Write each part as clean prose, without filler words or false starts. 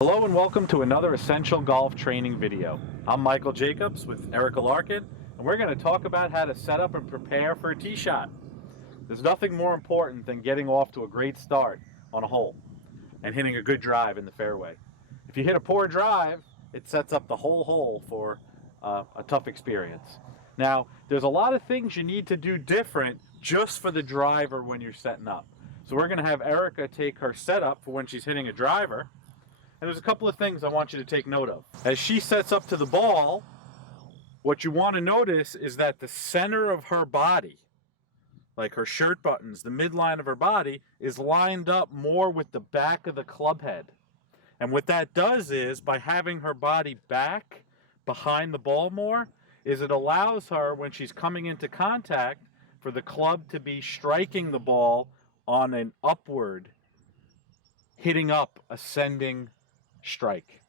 Hello and welcome to another Essential Golf training video. I'm Michael Jacobs with Erica Larkin, and we're going to talk about how to set up and prepare for a tee shot. There's nothing more important than getting off to a great start on a hole and hitting a good drive in the fairway. If you hit a poor drive, it sets up the whole hole for a tough experience. Now, there's a lot of things you need to do different just for the driver when you're setting up. So we're going to have Erica take her setup for when she's hitting a driver. And there's a couple of things I want you to take note of. As she sets up to the ball, what you want to notice is that the center of her body, like her shirt buttons, the midline of her body, is lined up more with the back of the club head. And what that does is, by having her body back behind the ball more, is it allows her, when she's coming into contact, for the club to be striking the ball on an upward, hitting up, ascending strike.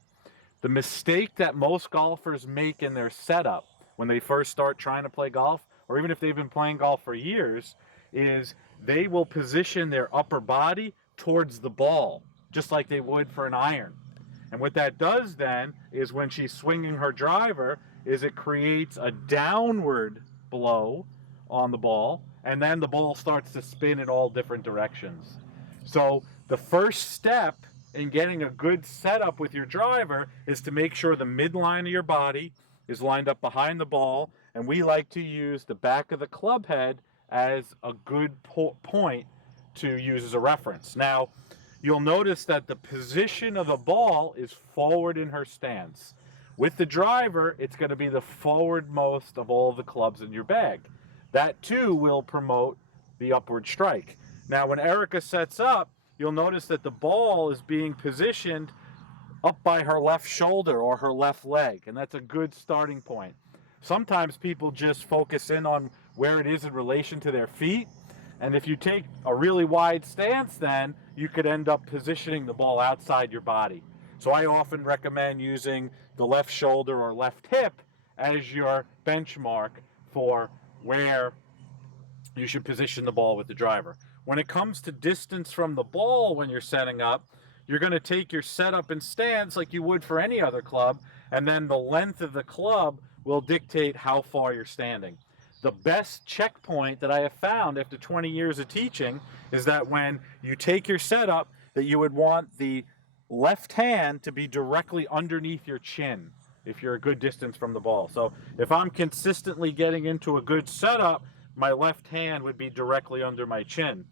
The mistake that most golfers make in their setup when they first start trying to play golf, or even if they've been playing golf for years, is they will position their upper body towards the ball, just like they would for an iron. And what that does then is, when she's swinging her driver, is it creates a downward blow on the ball, and then the ball starts to spin in all different directions. So the first step in getting a good setup with your driver is to make sure the midline of your body is lined up behind the ball, and we like to use the back of the club head as a good point to use as a reference. Now, you'll notice that the position of the ball is forward in her stance. With the driver, it's going to be the forwardmost of all the clubs in your bag. That too will promote the upward strike. Now, when Erica sets up, you'll notice that the ball is being positioned up by her left shoulder or her left leg, and that's a good starting point. Sometimes people just focus in on where it is in relation to their feet, and if you take a really wide stance, then you could end up positioning the ball outside your body. So I often recommend using the left shoulder or left hip as your benchmark for where you should position the ball with the driver. When it comes to distance from the ball when you're setting up, you're going to take your setup and stance like you would for any other club, and then the length of the club will dictate how far you're standing. The best checkpoint that I have found after 20 years of teaching is that when you take your setup, that you would want the left hand to be directly underneath your chin if you're a good distance from the ball. So if I'm consistently getting into a good setup, my left hand would be directly under my chin.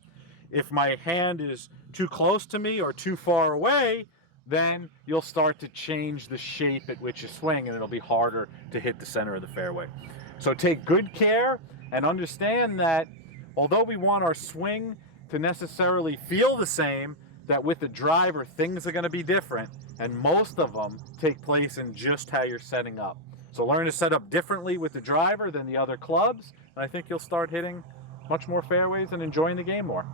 If my hand is too close to me or too far away, then you'll start to change the shape at which you swing, and it'll be harder to hit the center of the fairway. So take good care and understand that although we want our swing to necessarily feel the same, that with the driver things are going to be different, and most of them take place in just how you're setting up. So learn to set up differently with the driver than the other clubs, and I think you'll start hitting much more fairways and enjoying the game more.